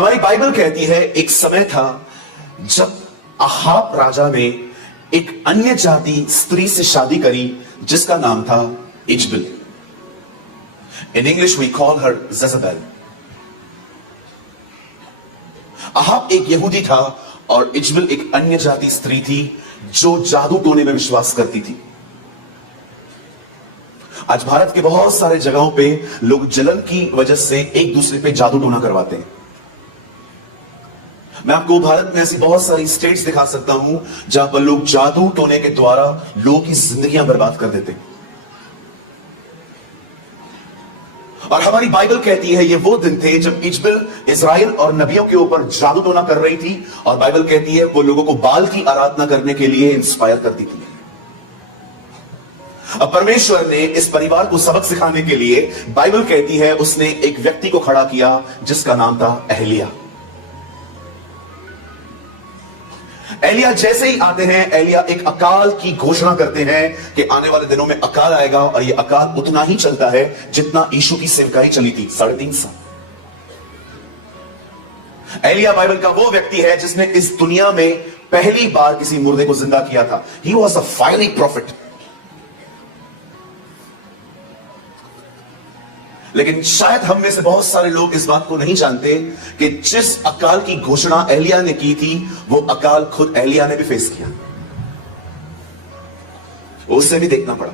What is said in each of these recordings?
हमारी बाइबल कहती है एक समय था जब अहाब राजा ने एक अन्य जाति स्त्री से शादी करी जिसका नाम था Izebel. In English we call her Jezebel. Ahab एक यहूदी था और इजबेल एक अन्य जाति स्त्री थी जो जादू टोने में विश्वास करती थी। आज भारत के बहुत सारे जगहों पे लोग जलन की वजह से एक दूसरे पे जादू टोना करवाते हैं। मैं आपको भारत में ऐसी बहुत सारी स्टेट्स दिखा सकता हूं जहां पर लोग जादू टोने के द्वारा लोगों की जिंदगियां बर्बाद कर देते हैं। और हमारी बाइबल कहती है ये वो दिन थे जब इजबेल इजराइल और नबियों के ऊपर जादू टोना कर रही थी। और बाइबल कहती है वो लोगों को बाल की आराधना करने के लिए इंस्पायर करती थी। अब परमेश्वर ने इस परिवार को सबक सिखाने के लिए बाइबल कहती है उसने एक व्यक्ति को खड़ा किया जिसका नाम था एलिया। एलिया जैसे ही आते हैं, एलिया एक अकाल की घोषणा करते हैं कि आने वाले दिनों में अकाल आएगा। और यह अकाल उतना ही चलता है जितना यीशु की सेवकाई चली थी, 3.5 साल। एलिया बाइबल का वो व्यक्ति है जिसने इस दुनिया में पहली बार किसी मुर्दे को जिंदा किया था। He was a fiery profit. लेकिन शायद हम में से बहुत सारे लोग इस बात को नहीं जानते कि जिस अकाल की घोषणा एलिया ने की थी वो अकाल खुद एलिया ने भी फेस किया। उससे भी देखना पड़ा।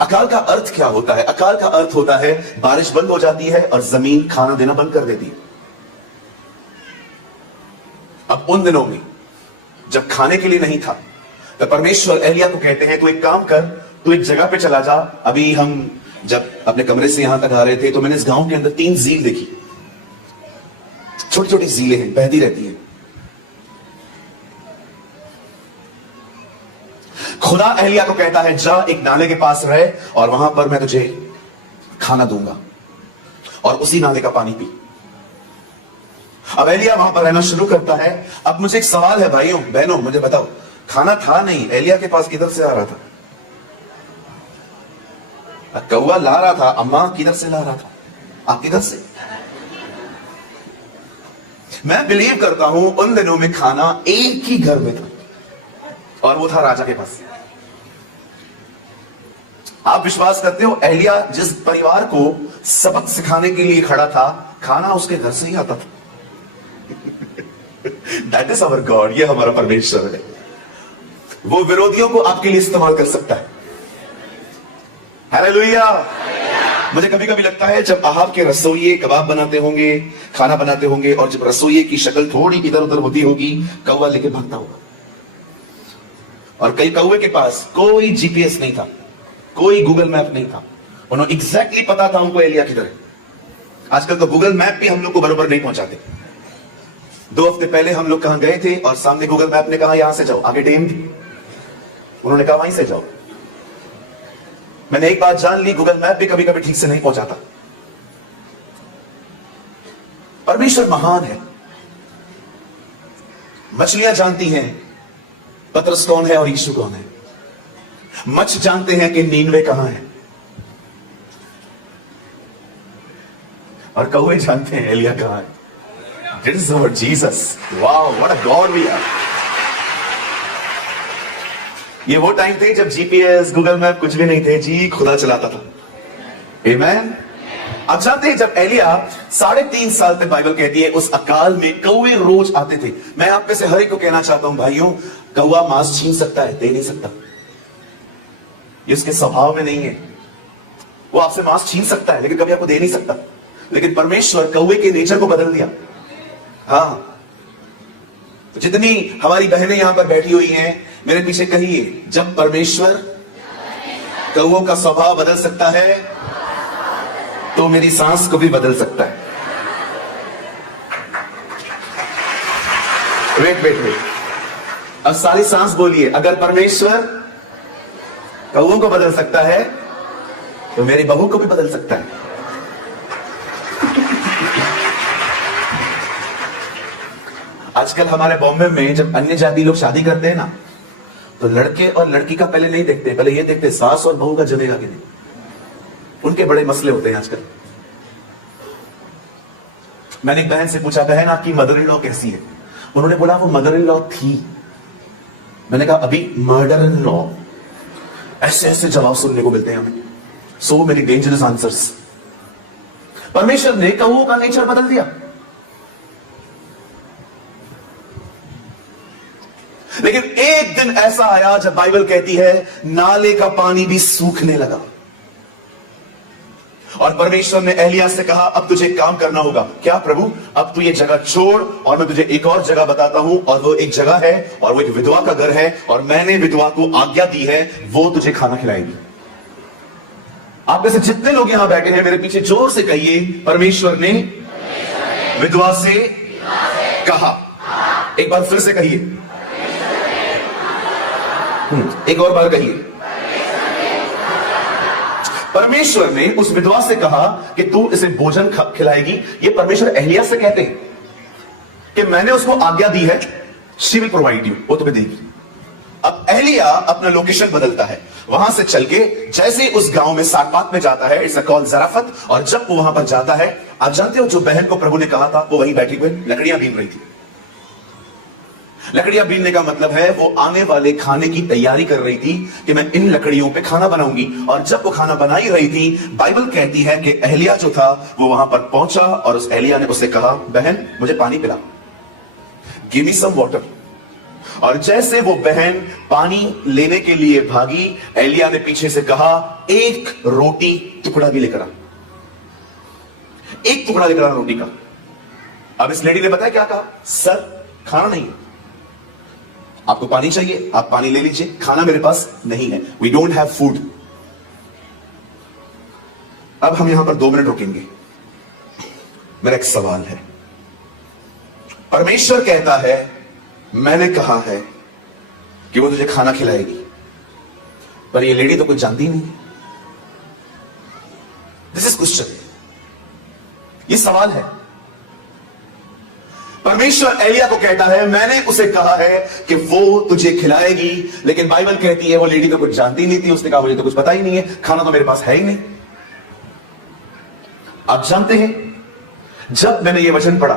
अकाल का अर्थ क्या होता है? अकाल का अर्थ होता है बारिश बंद हो जाती है और जमीन खाना देना बंद कर देती है। अब उन दिनों में जब खाने के लिए नहीं था तो परमेश्वर एलिया को कहते हैं तू एक काम कर, तू एक जगह पे चला जा। अभी हम जब अपने कमरे से यहां तक आ रहे थे तो मैंने इस गांव के अंदर 3 झील देखी। छोटी छोटी झीलें हैं, बहती रहती हैं। खुदा एलिया को कहता है जा एक नाले के पास रहे और वहां पर मैं तुझे खाना दूंगा और उसी नाले का पानी पी। अब एलिया वहां पर रहना शुरू करता है। अब मुझे एक सवाल है भाइयों बहनों, मुझे बताओ, खाना था नहीं, एलिया के पास किधर से आ रहा था? कौवा ला रहा था, अम्मा किधर से ला रहा था? आप किधर से? मैं बिलीव करता हूं उन दिनों में खाना एक ही घर में था और वो था राजा के पास। आप विश्वास करते हो एलिया जिस परिवार को सबक सिखाने के लिए खड़ा था, खाना उसके घर से ही आता था। That is our God. ये हमारा परमेश्वर है। वो विरोधियों को आपके लिए इस्तेमाल कर सकता है। हालेलुया। मुझे कभी कभी लगता है जब अहाब के रसोइये कबाब बनाते होंगे, खाना बनाते होंगे और जब रसोइये की शक्ल थोड़ी इधर उधर होती होगी, कौवा लेके भागता होगा। और कई कौवे के पास कोई जीपीएस नहीं था, कोई गूगल मैप नहीं था। उन्होंने एग्जैक्टली पता था उनको एलिया किधर है। आजकल तो गूगल मैप भी हम लोग को बरोबर नहीं पहुंचाते। 2 हफ्ते पहले हम लोग कहां गए थे और सामने गूगल मैप ने कहा यहां से जाओ, आगे डेम थी, उन्होंने कहा वहीं से जाओ। मैंने एक बात जान ली, गूगल मैप भी कभी कभी ठीक से नहीं पहुंचाता। परमेश्वर महान है। मछलियां जानती हैं पतरस कौन है और यीशु कौन है। मच्छ जानते हैं कि नीनवे कहां है और कौवे जानते हैं एलिया कहां है। This is our Jesus. Wow, what a God we are. ये वो टाइम थे जब जीपीएस गूगल मैप कुछ भी नहीं थे जी, खुदा चलाता था। आमेन। अब जानते हैं जब एलिया 3.5 साल तक, बाइबल कहती है उस अकाल में कौवे रोज आते थे। मैं आप में से हर एक को कहना चाहता हूं भाइयों, कौवा मांस छीन सकता है, दे नहीं सकता। ये उसके स्वभाव में नहीं है। वो आपसे मांस छीन सकता है लेकिन कभी आपको दे नहीं सकता। लेकिन परमेश्वर कौवे के नेचर को बदल दिया। हाँ, जितनी हमारी बहनें यहां पर बैठी हुई हैं, मेरे पीछे कहिए, जब परमेश्वर कौवों का स्वभाव बदल सकता है तो मेरी सांस को भी बदल सकता है। वेट। अब सारी सांस बोलिए, अगर परमेश्वर कौवों को बदल सकता है तो मेरी बहू को भी बदल सकता है। आजकल हमारे बॉम्बे में जब अन्य जाति लोग शादी करते हैं ना, तो लड़के और लड़की का पहले नहीं देखते, पहले ये देखते सास और बहू का जमेगा कि नहीं। उनके बड़े मसले होते हैं आजकल। मैंने एक बहन से पूछा, बहन आपकी मदर इन लॉ कैसी है? उन्होंने बोला वो मदर इन लॉ थी। मैंने कहा अभी मर्डर इन लॉ। ऐसे ऐसे जवाब सुनने को मिलते हैं हमें, सो मेनी डेंजरस आंसर्स। परमेश्वर ने कौओं का नेचर बदल दिया। लेकिन एक दिन ऐसा आया जब बाइबल कहती है नाले का पानी भी सूखने लगा, और परमेश्वर ने एलिया से कहा अब तुझे काम करना होगा। क्या प्रभु? अब तू ये जगह छोड़ और मैं तुझे एक और जगह बताता हूं, और वो एक जगह है और वो एक विधवा का घर है, और मैंने विधवा को आज्ञा दी है वो तुझे खाना खिलाएगी। आप में से जितने लोग यहां बैठे हैं मेरे पीछे जोर से कहिए, परमेश्वर ने विधवा से कहा। एक बार फिर से कहिए, एक और बार कहिए। परमेश्वर ने उस विधवा से कहा कि तू इसे भोजन खिलाएगी। ये परमेश्वर एलिया से कहते हैं कि मैंने उसको आज्ञा दी है, शी विल प्रोवाइड यू, वो तुम्हें देगी। अब एलिया अपना लोकेशन बदलता है, वहां से चल के जैसे उस गांव में साकपात में जाता है, इट्स कॉल्ड ज़राफत, और जब वो वहां पर जाता है, आप जानते हो जो बहन को प्रभु ने कहा था वो वहीं बैठी हुई लकड़ियां बीन रही थी। लकड़ियां बीनने का मतलब है वो आने वाले खाने की तैयारी कर रही थी कि मैं इन लकड़ियों पे खाना बनाऊंगी। और जब वो खाना बना ही रही थी, बाइबल कहती है कि एलिया जो था वो वहां पर पहुंचा और उस एलिया ने उससे कहा बहन मुझे पानी पिला, गिव मी सम वाटर। और जैसे वो बहन पानी लेने के लिए भागी, एलिया ने पीछे से कहा एक रोटी टुकड़ा भी लेकर आ, एक टुकड़ा लेकर आ रोटी का। अब इस लेडी ने बताया क्या कहा, सर खाना नहीं, आपको पानी चाहिए आप पानी ले लीजिए, खाना मेरे पास नहीं है, वी डोंट हैव फूड। अब हम यहां पर 2 मिनट रुकेंगे। मेरा एक सवाल है, परमेश्वर कहता है मैंने कहा है कि वो तुझे खाना खिलाएगी, पर ये लेडी तो कुछ जानती नहीं। दिस इज क्वेश्चन, ये सवाल है। परमेश्वर एलिया को कहता है मैंने उसे कहा है कि वो तुझे खिलाएगी, लेकिन बाइबल कहती है वो लेडी तो कुछ जानती नहीं थी, उसने कहा मुझे तो कुछ पता ही नहीं है, खाना तो मेरे पास है ही नहीं। आप जानते हैं जब मैंने ये वचन पढ़ा,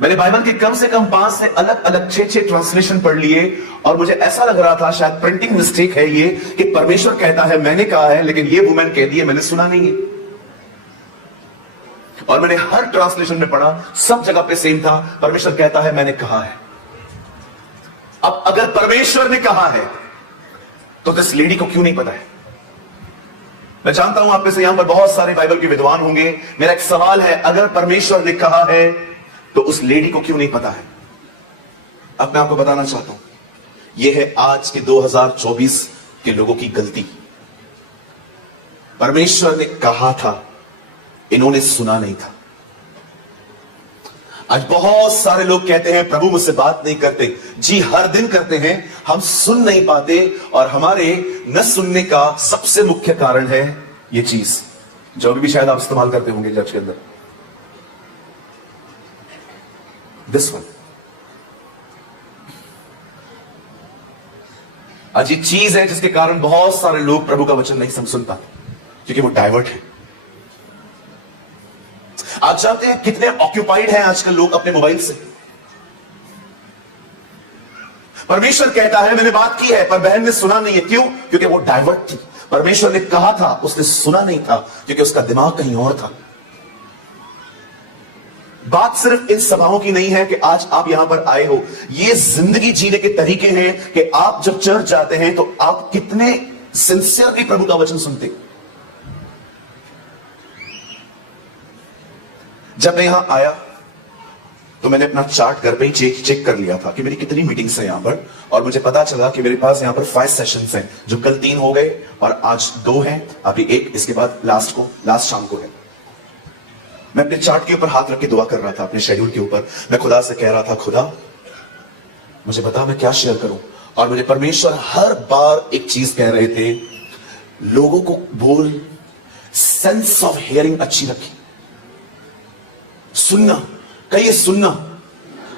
मैंने बाइबल के कम से कम 5 से अलग अलग 6 ट्रांसलेशन पढ़ लिए, और मुझे ऐसा लग रहा था शायद प्रिंटिंग मिस्टेक है ये कि परमेश्वर कहता है मैंने कहा है, लेकिन ये वुमेन कहती है मैंने सुना नहीं है। और मैंने हर ट्रांसलेशन में पढ़ा, सब जगह पे सेम था, परमेश्वर कहता है मैंने कहा है। अब अगर परमेश्वर ने कहा है तो इस लेडी को क्यों नहीं पता है? मैं जानता हूं आप में से यहां पर बहुत सारे बाइबल के विद्वान होंगे। मेरा एक सवाल है, अगर परमेश्वर ने कहा है तो उस लेडी को क्यों नहीं पता है? अब मैं आपको बताना चाहता हूं, यह है आज के 2024 के लोगों की गलती। परमेश्वर ने कहा था, इन्होंने सुना नहीं था। आज बहुत सारे लोग कहते हैं प्रभु मुझसे बात नहीं करते। जी हर दिन करते हैं, हम सुन नहीं पाते, और हमारे न सुनने का सबसे मुख्य कारण है ये चीज जो अभी भी शायद आप इस्तेमाल करते होंगे चर्च के अंदर, दिस वन। आज ये चीज है जिसके कारण बहुत सारे लोग प्रभु का वचन नहीं सुन पाते, क्योंकि वो डाइवर्ट है। आप जानते हैं कितने ऑक्यूपाइड हैं आजकल लोग अपने मोबाइल से। परमेश्वर कहता है मैंने बात की है, पर बहन ने सुना नहीं है। क्यों? क्योंकि वो डाइवर्ट थी। परमेश्वर ने कहा था, उसने सुना नहीं था, क्योंकि उसका दिमाग कहीं और था। बात सिर्फ इन सभाओं की नहीं है कि आज आप यहां पर आए हो, ये जिंदगी जीने के तरीके हैं कि आप जब चर्च जाते हैं तो आप कितने सिंसियरली प्रभु का वचन सुनते। जब मैं यहां आया तो मैंने अपना चार्ट घर पे ही चेक कर लिया था कि मेरी कितनी मीटिंग्स हैं यहां पर, और मुझे पता चला कि मेरे पास यहां पर 5 सेशंस हैं, जो कल 3 हो गए और आज 2 हैं, अभी 1 इसके बाद लास्ट शाम को है। मैं अपने चार्ट के ऊपर हाथ रख के दुआ कर रहा था, अपने शेड्यूल के ऊपर। मैं खुदा से कह रहा था, खुदा मुझे बता मैं क्या शेयर करूं। और मुझे परमेश्वर हर बार एक चीज कह रहे थे, लोगों को बोल, सेंस ऑफ हियरिंग अच्छी रखी, सुनना, कहिए सुनना,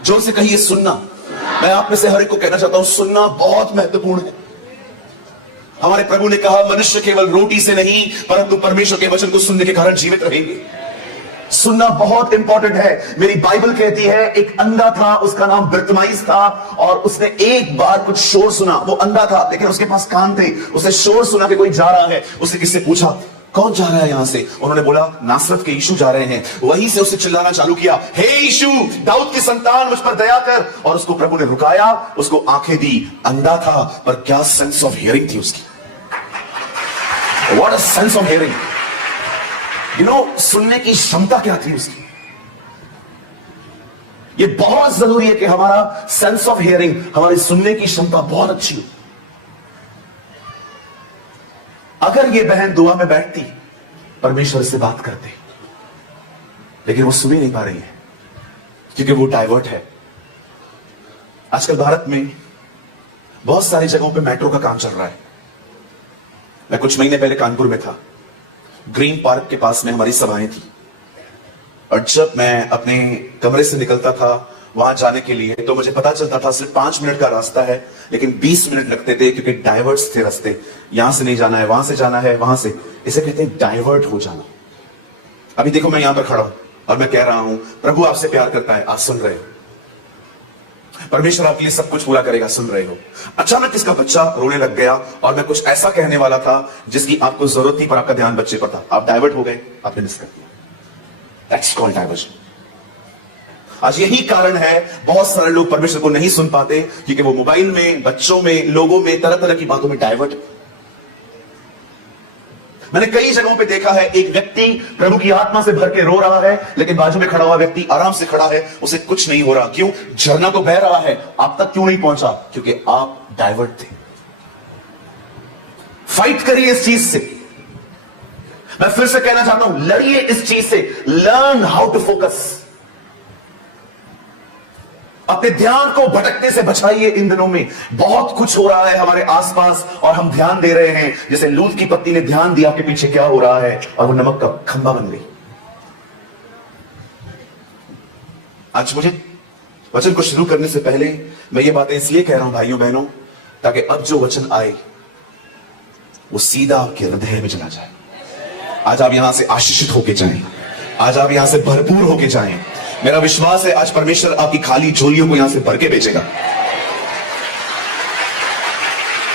जोर से कहिए सुनना। मैं आप में से हर एक को कहना चाहता हूं, सुनना बहुत महत्वपूर्ण है। हमारे प्रभु ने कहा मनुष्य केवल रोटी से नहीं परंतु परमेश्वर के वचन को सुनने के कारण जीवित रहेंगे। सुनना बहुत इंपॉर्टेंट है। मेरी बाइबल कहती है एक अंधा था, उसका नाम बर्तिमाई था, और उसने एक बार कुछ शोर सुना। वो अंधा था लेकिन उसके पास कान थे। उसने शोर सुना कि कोई जा रहा है। उसने किससे पूछा, कौन जा रहा है यहां से? उन्होंने बोला, नासरत के यीशु जा रहे हैं। वहीं से उसने चिल्लाना चालू किया, हे यीशु, दाऊद की संतान, मुझ पर दया कर। और उसको प्रभु ने रुकाया, उसको आंखें दी। अंधा था पर क्या सेंस ऑफ हियरिंग थी उसकी। What a sense of hearing. You know, सुनने की क्षमता क्या थी उसकी। ये बहुत जरूरी है कि हमारा सेंस ऑफ हियरिंग, हमारी सुनने की क्षमता बहुत अच्छी हो। अगर ये बहन दुआ में बैठती, परमेश्वर से बात करते, लेकिन वो सुन ही नहीं पा रही है क्योंकि वो डाइवर्ट है। आजकल भारत में बहुत सारी जगहों पे मेट्रो का काम चल रहा है। मैं कुछ महीने पहले कानपुर में था। ग्रीन पार्क के पास में हमारी सभाएं थी, और जब मैं अपने कमरे से निकलता था वहां जाने के लिए, तो मुझे पता चलता था सिर्फ 5 मिनट का रास्ता है, लेकिन 20 मिनट लगते थे क्योंकि डाइवर्ट्स थे रास्ते। यहां से नहीं जाना है, वहां से जाना है, वहां से। इसे कहते हैं डाइवर्ट हो जाना। अभी देखो, मैं यहां पर खड़ा हूं और मैं कह रहा हूं, प्रभु आपसे प्यार करता है, आप सुन रहे हो। परमेश्वर आपके लिए सब कुछ पूरा करेगा, सुन रहे हो। अचानक इसका बच्चा रोने लग गया और मैं कुछ ऐसा कहने वाला था जिसकी आपको जरूरत थी, पर आपका ध्यान बच्चे पर था। आप डाइवर्ट हो गए, आपने मिस कर दिया। That's called diversion. आज यही कारण है बहुत सारे लोग परमेश्वर को नहीं सुन पाते, क्योंकि वो मोबाइल में, बच्चों में, लोगों में, तरह तरह की बातों में डाइवर्ट। मैंने कई जगहों पे देखा है, एक व्यक्ति प्रभु की आत्मा से भर के रो रहा है, लेकिन बाजू में खड़ा हुआ व्यक्ति आराम से खड़ा है, उसे कुछ नहीं हो रहा। क्यों? झरना तो बह रहा है, आप तक क्यों नहीं पहुंचा? क्योंकि आप डाइवर्ट थे। फाइट करिए इस चीज से। मैं फिर से कहना चाहता हूं, लड़िए इस चीज से। Learn how to focus. अपने ध्यान को भटकने से बचाइए। इन दिनों में बहुत कुछ हो रहा है हमारे आसपास और हम ध्यान दे रहे हैं। जैसे लूत की पत्नी ने ध्यान दिया कि पीछे क्या हो रहा है, और वो नमक का खंभा बन गई। आज मुझे वचन को शुरू करने से पहले मैं ये बातें इसलिए कह रहा हूं भाइयों बहनों, ताकि अब जो वचन आए वो सीधा आपके हृदय में चला जाए। आज आप यहां से आशीषित होके जाएं, आज आप यहां से भरपूर होके जाएं। मेरा विश्वास है आज परमेश्वर आपकी खाली झोलियों को यहां से भर के भेजेगा।